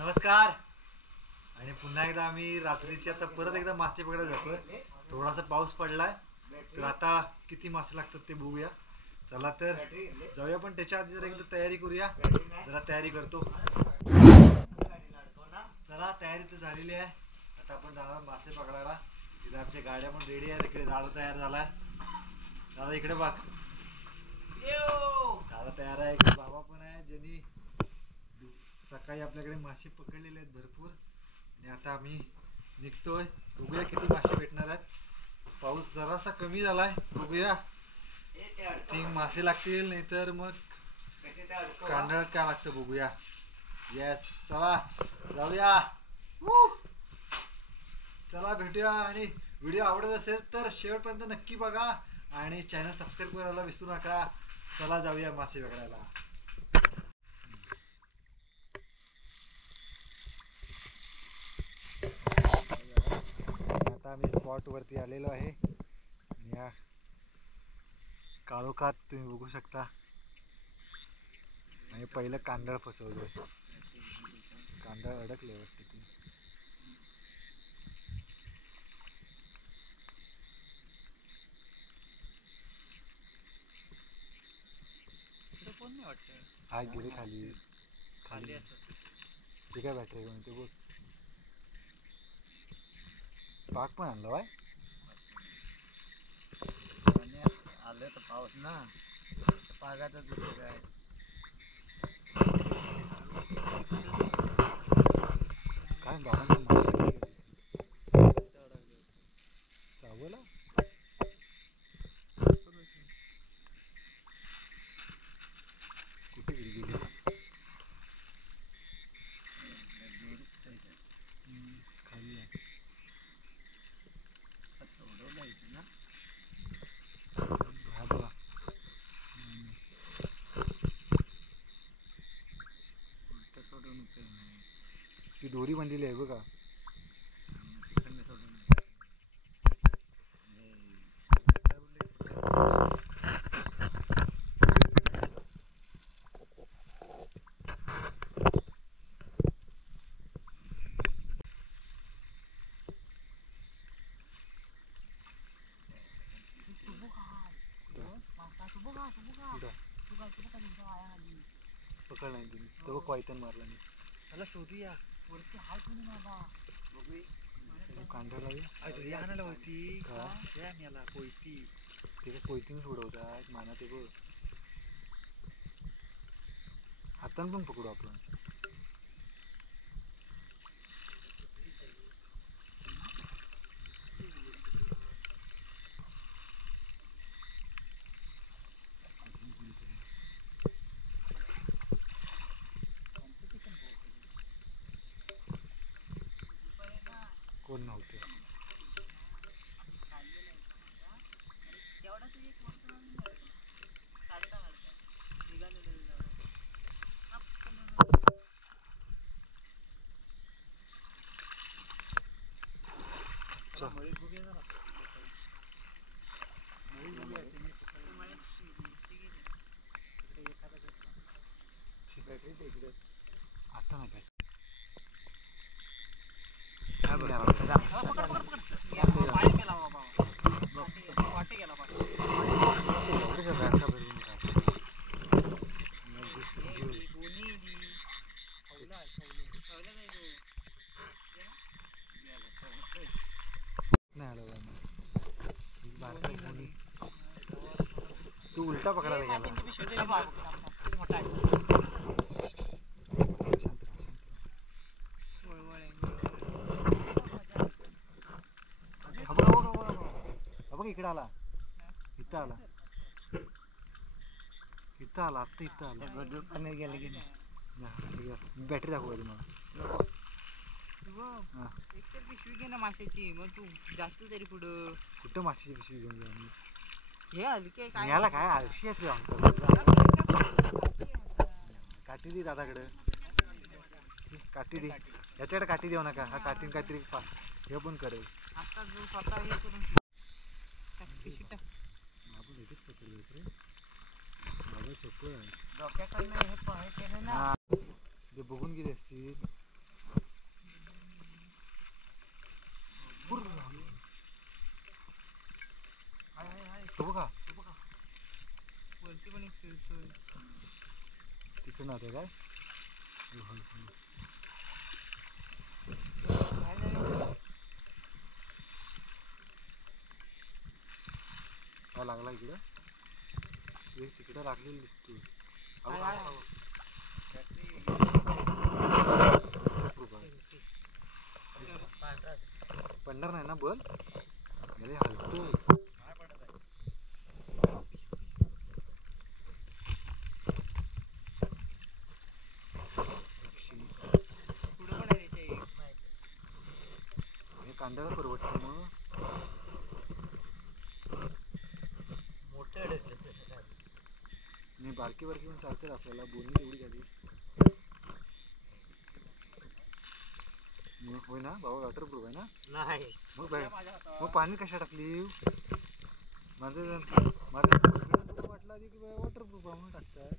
नमस्कार. आणि पुन्हा एकदा आम्ही रात्रीची आता परत एकदा मासे पकडायला जातोय. थोडासा पाऊस पडलाय तर आता किती मासे लागतात ते बघूया. चला तर जाऊया, पण त्याच्या आधी जरा एकदा तयारी करूया. जरा तयारी करतो. चला, तयारी तर झालेली आहे. आता आपण जाणार मासे पकडायला. तिथे आमच्या गाड्या पण रेडी आहेत. इकडे दादा तयार झालाय. दादा इकडे बघ, दादा तयार आहे. इकडे बाबा पण आहे, ज्यांनी सकाळी आपल्याकडे मासे पकडलेले आहेत भरपूर. आणि आता आम्ही निघतोय. बघूया किती मासे भेटणार आहेत. पाऊस जरासा कमी झालाय, बघूया. थिंक मासे लागतील, नाहीतर मग कांदळात काय लागतं बघूया. येस, चला जाऊया. चला भेटूया. आणि व्हिडिओ आवडत असेल तर शेवटपर्यंत नक्की बघा आणि चॅनल सबस्क्राईब करायला विसरू नका. चला जाऊया मासे पकडायला. आता आम्ही स्पॉट वरती आलेलो आहे. या काळोखात तुम्ही बघू शकता. आणि पहिलं कांदळ फसवलोय. कांदळ अडकले वाटते ती. कोण नाही वाटतं. हा गेले खाली खाली. ठीक आहे, बॅटरी घेऊन ते बघ. पाक पण आणलं बाय. आलं तर पाऊस ना, पागाचा दुसरं काय. काय बाबांची मासे चावला. कुठे गेली गेली खाली आहे. सोडवलं इथे ना. हा बघा, उलट सोडून उपयोग नाही. ती दोरी बांधलेली आहे बघा. तिकडनं सोडून पकडला नाही तिने. तो बघ पायथन मारला नाही. मला शोधूया. वरती हाय तुम्ही बाबा. बघूया. कांदा लावूया. आणायला वरती का याला कोयती. ते काय कोयतीने सोडवतात माना. ते बघ, हातानं पण पकडू आपण. कोण नव्हते. आता नाही काय तू उलटा पकडायला गेला. बघ इकडे आला. इथं आला. इथं आला. आत्ता इथं आला. पाण्यात गेलं की नाही. बॅटरी दाखव तुम्हाला. एक तर पिशवी घे ना माशाची. मग तू जास्त तरी पुढं. कुठं माशाची पिशवी घेऊन जाऊ. हे हलके काय याला काय आळशी आहे काठी दे दादाकडे. काठी दे. याच्याकडे काठी देऊ नका. हा काठीन काहीतरी हे पण करेल. आता जो स्वतः हे करून पिशवी टाक. आपण इथेच पकडलं रे. माझं चप्पल आहे. डोक्याकडनं हे केलं ना. ते बघून गेले असतील. फिरून होते काय हा लागला इकडं एक तिकडं लागलेली दिसतो पडणार नाही ना बल अरे हलतोय हे कांद्याला परवडतं मग मोठे अडकले नाही बारकी बारकी पण चालते आपल्याला बोलणी तेवढी झाली मग होय ना बाबा वॉटरप्रूफ आहे ना नाही मग पाणी कशा टाकली माझं वाटलं आधी की वॉटरप्रूफ आहे म्हणून टाकतात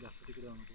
जास्त तिकडे जाऊ नको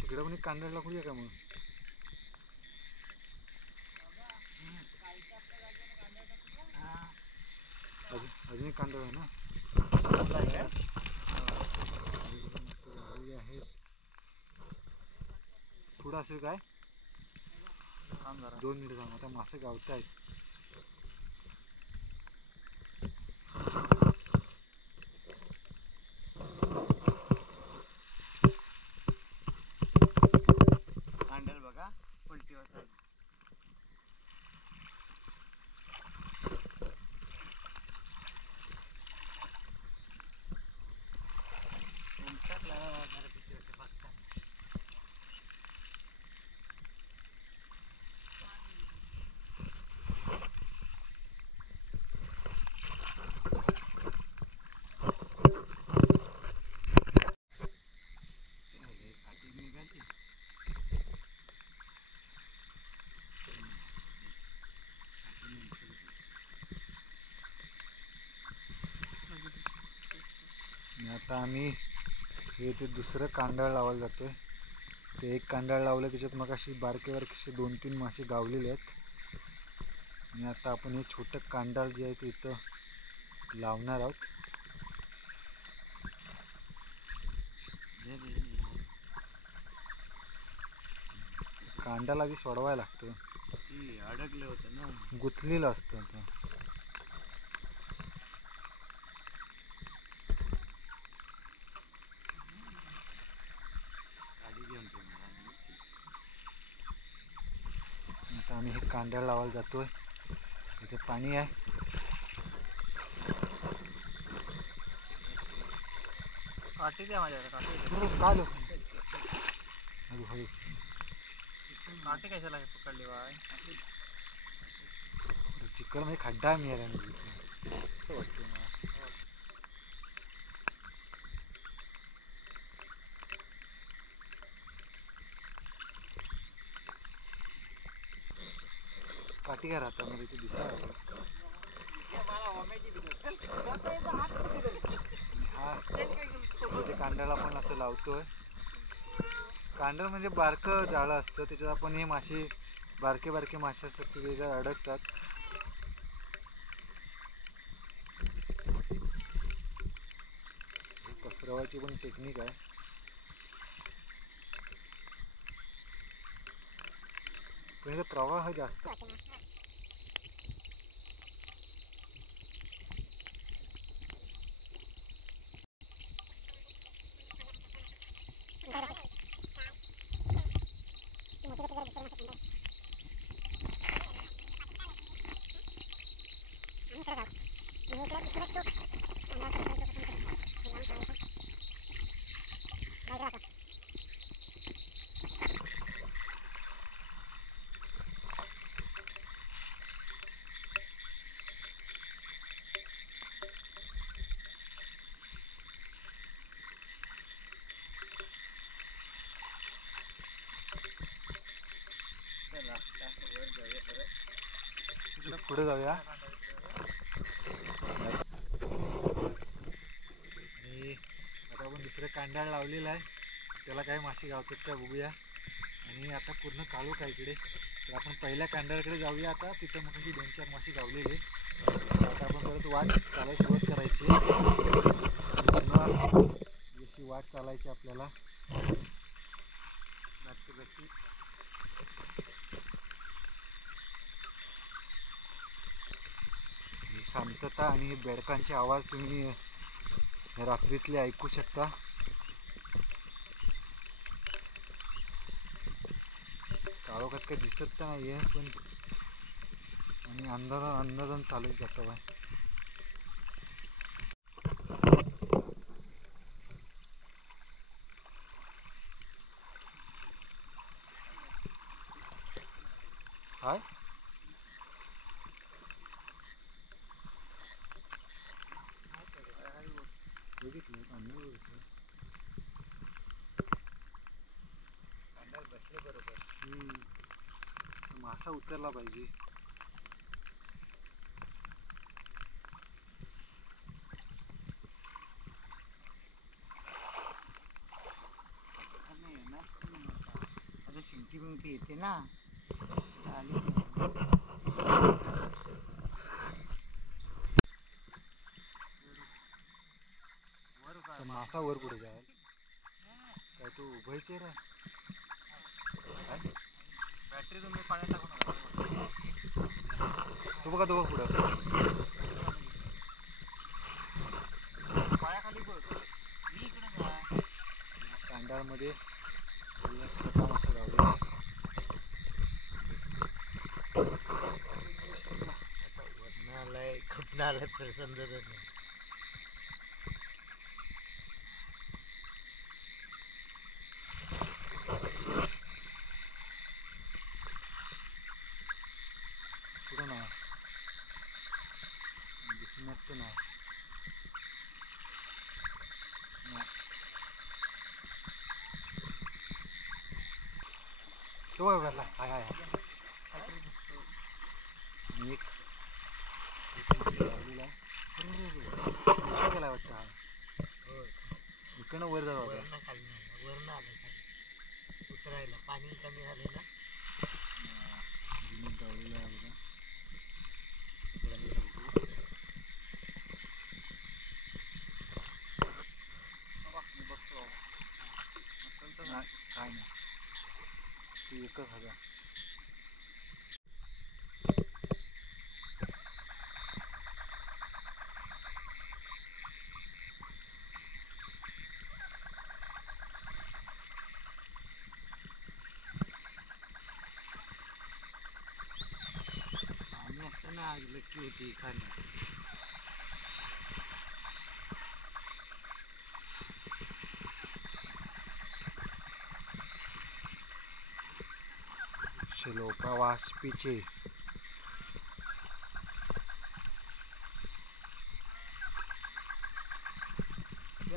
तिकडे पण एक कांदा लागूया का मग अजून एक कांदा आहे ना आहेत पुढं असेल काय 2 मिनिट थांब आता मासे गावत आहेत कांडल बघा पलटी होत आता आम्ही हे ते दुसरं कांदळ लावायला जातोय ते एक कांदळ लावलं त्याच्यात मग अशी बारके बारके 2-3 मासे गावलेले आहेत आणि आता आपण हे छोटं कांदळ जे आहे ते इथं लावणार आहोत कांदाला आधी सोडवायला लागतं अडकलं होतं ना गुंतलेलं असतं ते आता आम्ही हे कांदळ लावायला जातोय इथे पाणी आहे काठी द्या माझ्याकडे काठी काय हळू काठी कशाला पकडली बाय चिखल मध्ये खड्डा मिळाला वाटतं मला काठी काय राहता मला इथे दिसायला हा ते कांद्याला पण असं लावतोय कांदळ म्हणजे बारकं जाळं असतं त्याच्यात आपण हे मासे बारके बारके मासे असतात ते त्याच्यात अडकतात हे पसरवायची पण टेक्निक आहे पण प्रवाह जास्त पुढे जाऊया आणि आता आपण दुसरं कांडाळ लावलेलं आहे, त्याला काय मासे गावतात का बघूया. आणि आता पूर्ण काळोख आहे इकडे, तर आपण पहिल्या कांडाळकडे जाऊया आता. तिथं मग 2-4 मासे गावलेले. आता आपण परत वाट चालायला सुरुवात करायची. जशी वाट चालायची आपल्याला. शांतता आणि बेडकांचे आवाज तुम्ही रात्रीतले ऐकू शकता. काळोखात काही दिसत तर नाही आहे, पण आणि अंदाजान चालत जातं बाय. काय बघितलं कांडाळ बसले बरोबर. मासा उतरला पाहिजे. आता शिंटी बिंटी येते ना, मासा वर कुठे जाय काय तू उभायचे रे. बॅटरी तुम्ही पाण्यात टाकून तू बघा पुढं पायाखाली बघ. मी इकडे जा. कांडाळमध्ये छोटा मासा गावला. वरनं आलाय कुठनं आलाय तर समजतच नाही. कुठं नाही दिसण्याचं नाही. तो काय भरला हाय हाय हाय. आणि एक लावलेला आहे गेला वाटतं. हा इकडनं वर जाऊ आता. वरनं खाली नाही, वरनं आलं खाली उतरायला. पाणी कमी झालं ना. गावलेला आहे बघा. काय नाही ती एकच हजार. पाणी असताना आज लक्की होती खाली. चलो प्रवास पीछे.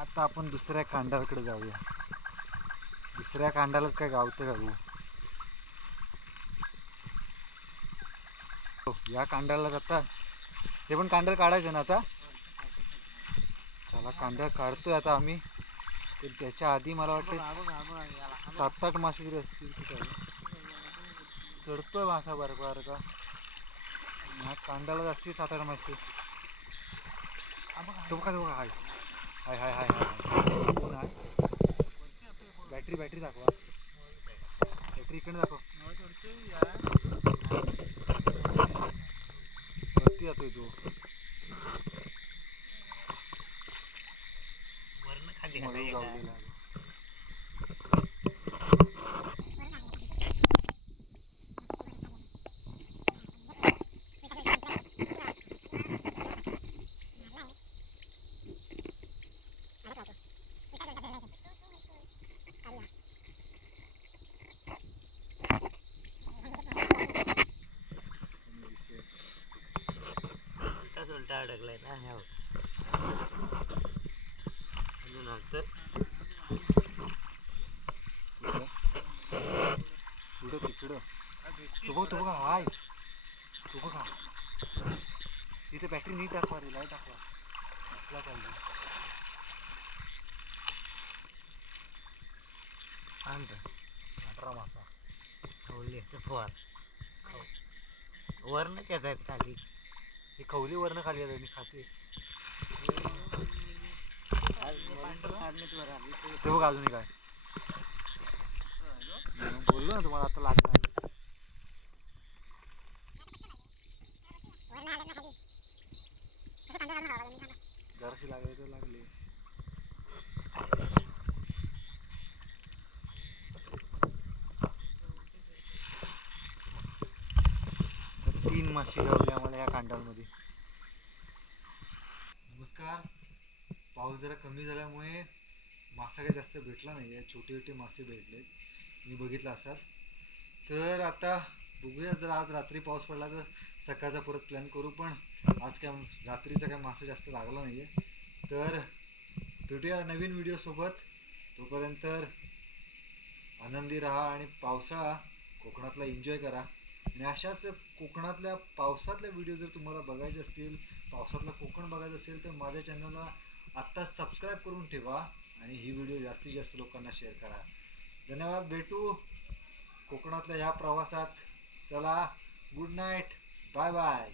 आता आपण दुसऱ्या कांडाळकडे जाऊया. दुसऱ्या कांडालाच काय गावतं का भाऊ. या कांडाला जाता ते पण कांडाळ काढायचं ना आता. चला कांडाळ काढतोय आता आम्ही. तर त्याच्या आधी मला वाटते 7-8 मासे तरी असतील. चढतोय मासा बरोबर का. ह्या कांडाला असतील 7-8 मासे. तो बघा तो बघा. हाय हाय हाय हाय हाय कोण आहे. बॅटरी दाखवा. बॅटरी इकडे दाखव. वरती जातोय तो. वरनं खाली मळू गावलेला आहे. उलटा अडकलाय ना ह्या म्हणून होतं. पुढं तिकडं तो बघा हाय. तो बघा इथे बॅटरी नीट दाखवा रे, लाईट दाखवा, दिसला पाहिजे. पांढरा मासा खवली फवार वरनं येत आहेत खाली. ही खवली वरनं खाली आली, मी खाते. ते बघ अजून काय बोललो ना तुम्हाला, आता लागणार. जराशी लागले तर लागले. तर 3 मासे गावले आम्हाला या कांडामध्ये. नमस्कार. पाऊस जरा कमी झाल्यामुळे मासा काही जास्त भेटला नाही आहे, छोटे छोटे मासे भेटलेत, मी बघितलं असाल. तर आता बघूया, जर आज रात्री पाऊस पडला तर सकाळचा परत प्लॅन करू, पण आज काय रात्रीचा काय मासा जास्त लागला नाही आहे. तर भेटूया नवीन व्हिडिओसोबत. तोपर्यंत आनंदी राहा आणि पावसाळा कोकणातला एन्जॉय करा. आणि अशाच कोकणातल्या पावसातल्या व्हिडिओ जर तुम्हाला बघायचे असतील, पावसातलं कोकण बघायचं असेल, तर माझ्या चॅनलला आत्ताच सबस्क्राईब करून ठेवा आणि ही व्हिडिओ जास्तीत जास्त लोकांना शेअर करा. धन्यवाद. भेटू कोकणातल्या ह्या प्रवासात. चला, गुड नाईट, बाय बाय.